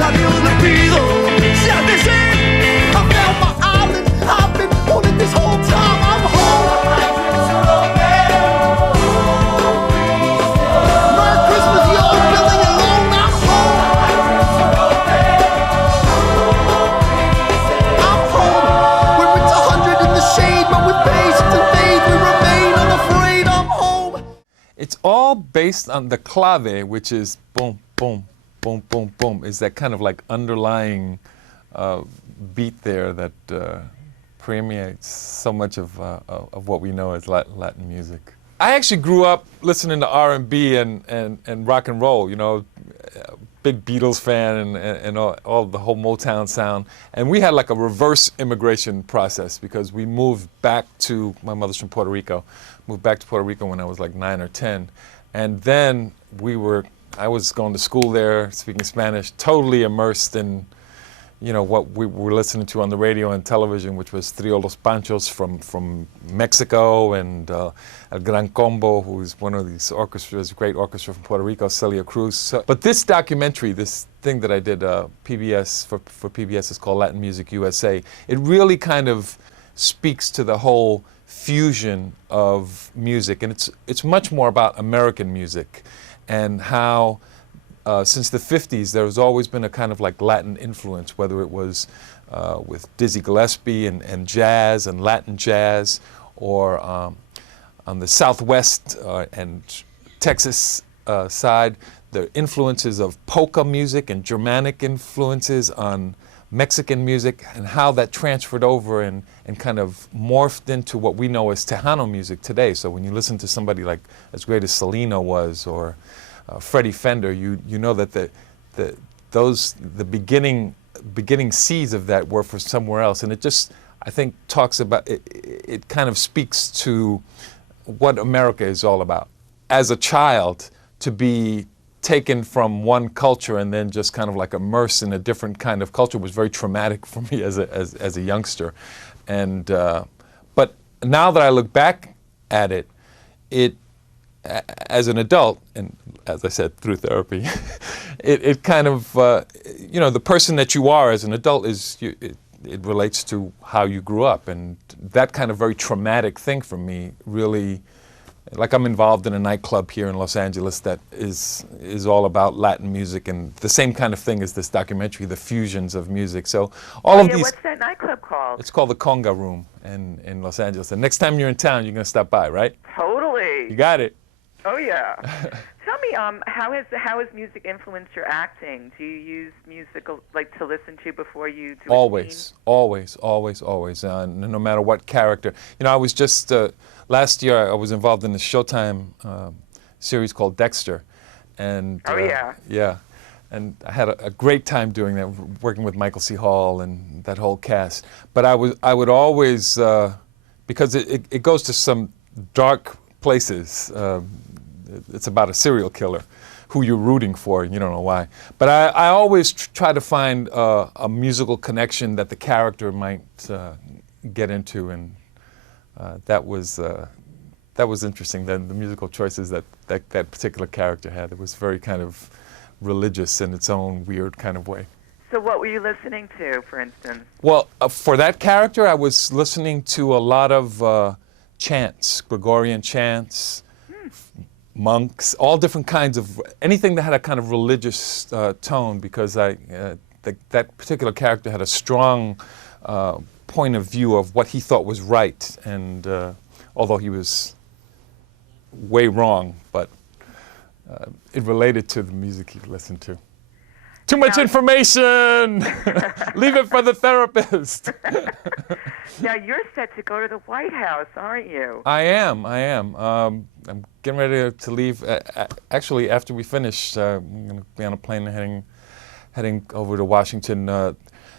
Adiós le pido, sálvese. I found my island, I've been wanting this whole time. I'm home. Merry Christmas, y'all feeling alone. I'm home. I'm home. Where it's 100 in the shade, but with patience and faith we remain unafraid. I'm home. It's all based on the clave, which is boom, boom, boom, boom, boom, is that kind of like underlying beat there that permeates so much of what we know as Latin music. I actually grew up listening to R&B and rock and roll, you know, big Beatles fan and all the whole Motown sound. And we had like a reverse immigration process because we moved back to, my mother's from Puerto Rico, moved back to Puerto Rico when I was like 9 or 10. And then I was going to school there, speaking Spanish, totally immersed in, you know, what we were listening to on the radio and television, which was Trio Los Panchos from Mexico, and El Gran Combo, who's one of these orchestras, great orchestra from Puerto Rico, Celia Cruz. So, but this documentary, this thing that I did PBS for PBS is called Latin Music USA. It really kind of speaks to the whole fusion of music, and it's much more about American music. And how, since the 50s, there's always been a kind of like Latin influence, whether it was with Dizzy Gillespie and jazz and Latin jazz, or on the Southwest and Texas side, the influences of polka music and Germanic influences on Mexican music, and how that transferred over and kind of morphed into what we know as Tejano music today. So when you listen to somebody like as great as Selena was, or Freddie Fender, you know that the beginning seeds of that were for somewhere else. And it just, I think, talks about, it kind of speaks to what America is all about. As a child, to be taken from one culture and then just kind of like immersed in a different kind of culture was very traumatic for me as a youngster. And but now that I look back at it, as an adult, and as I said, through therapy, it kind of, you know, the person that you are as an adult it relates to how you grew up. And that kind of very traumatic thing for me really, like, I'm involved in a nightclub here in Los Angeles that is all about Latin music, and the same kind of thing as this documentary, the fusions of music. So all of these. What's that nightclub called? It's called the Conga Room in Los Angeles. And next time you're in town, you're going to stop by, right? Totally. You got it. Oh yeah. Tell me, how has music influenced your acting? Do you use music like to listen to before you do Always, a scene? always. No matter what character. You know, I was just last year I was involved in a Showtime series called Dexter, and yeah, and I had a great time doing that, working with Michael C. Hall and that whole cast. But I would always because it goes to some dark places. It's about a serial killer who you're rooting for, and you don't know why. But I always try to find a musical connection that the character might get into, and that was interesting. Then the musical choices that particular character had, it was very kind of religious in its own weird kind of way. So what were you listening to, for instance? Well, for that character, I was listening to a lot of chants, Gregorian chants, monks, all different kinds of, anything that had a kind of religious tone, because that particular character had a strong point of view of what he thought was right, and although he was way wrong, but it related to the music he listened to. Too much information! Leave it for the therapist. Now you're set to go to the White House, aren't you? I am. I'm getting ready to leave. Actually, after we finish, I'm going to be on a plane heading over to Washington.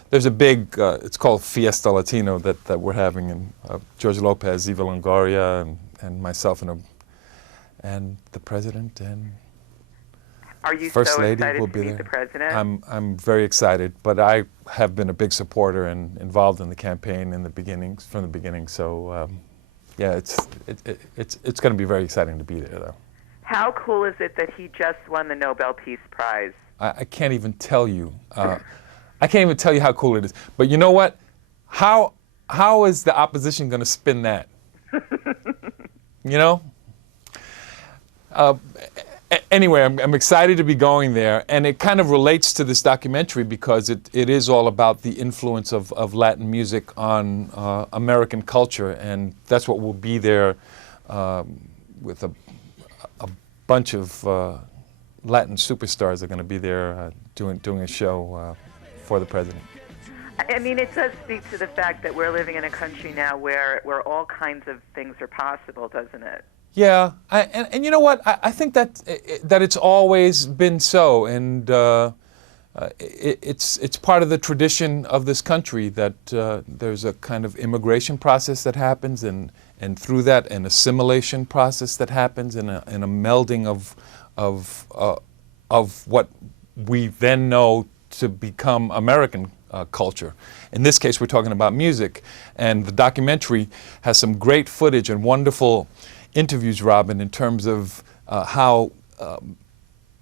There's a big, it's called Fiesta Latino that we're having, and George Lopez, Eva Longoria, and myself, and the president and Are you First so Lady excited will to be meet there. the president? I'm very excited, but I have been a big supporter and involved in the campaign from the beginning. So yeah, it's going to be very exciting to be there, though. How cool is it that he just won the Nobel Peace Prize? I can't even tell you. I can't even tell you how cool it is. But you know what? How is the opposition going to spin that? You know? Anyway, I'm excited to be going there, and it kind of relates to this documentary because it is all about the influence of Latin music on American culture, and that's what will be there with a bunch of Latin superstars are going to be there doing a show for the president. I mean, it does speak to the fact that we're living in a country now where all kinds of things are possible, doesn't it? Yeah, and you know what? I think that it's always been so, and it's part of the tradition of this country that there's a kind of immigration process that happens, and through that, an assimilation process that happens, and a melding of what we then know to become American culture. In this case, we're talking about music, and the documentary has some great footage and wonderful interviews, Robin, in terms of how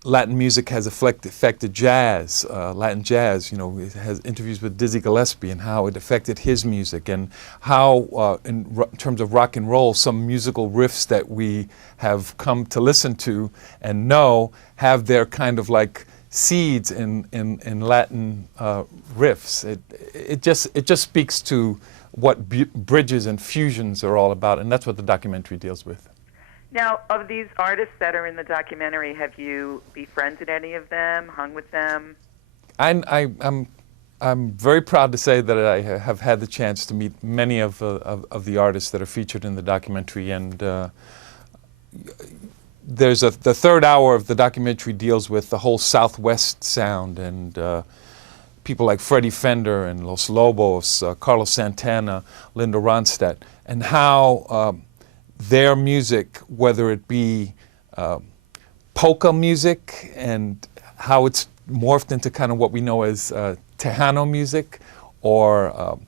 Latin music has affected jazz, Latin jazz. You know, it has interviews with Dizzy Gillespie and how it affected his music, and how, in terms of rock and roll, some musical riffs that we have come to listen to and know have their kind of like seeds in Latin riffs. It just speaks to what bridges and fusions are all about, and that's what the documentary deals with. Now, of these artists that are in the documentary, have you befriended any of them, hung with them? I'm very proud to say that I have had the chance to meet many of the artists that are featured in the documentary, and there's the third hour of the documentary deals with the whole Southwest sound, and people like Freddie Fender and Los Lobos, Carlos Santana, Linda Ronstadt, and how their music, whether it be polka music and how it's morphed into kind of what we know as Tejano music, or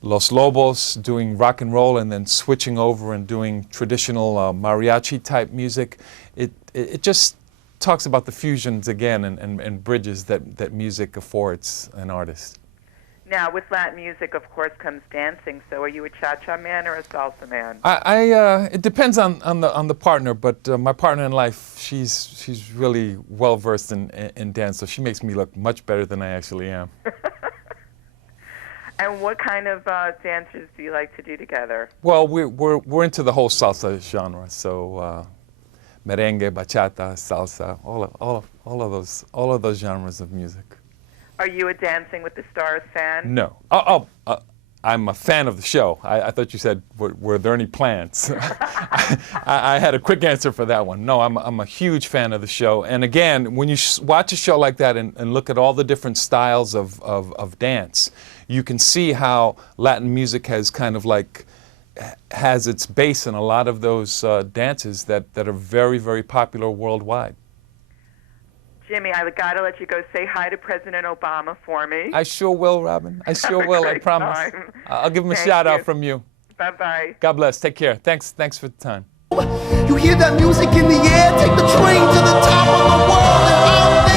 Los Lobos doing rock and roll and then switching over and doing traditional mariachi type music. It just talks about the fusions again and bridges that music affords an artist. Now, with Latin music, of course, comes dancing. So, are you a cha-cha man or a salsa man? It depends on the partner, but my partner in life, she's really well versed in dance, so she makes me look much better than I actually am. And what kind of dances do you like to do together? Well, we're into the whole salsa genre, so merengue, bachata, salsa, all of those genres of music. Are you a Dancing with the Stars fan? No. I'm a fan of the show. I thought you said, were there any plans? I had a quick answer for that one. No, I'm a huge fan of the show. And again, when you watch a show like that and look at all the different styles of dance, you can see how Latin music has kind of like has its base in a lot of those dances that are very, very popular worldwide. Jimmy, I've got to let you go say hi to President Obama for me. I sure will, Robin. I sure will, I promise. Time. I'll give him a shout out from you. Bye-bye. God bless. Take care. Thanks for the time. You hear that music in the air, take the train to the top of the world and out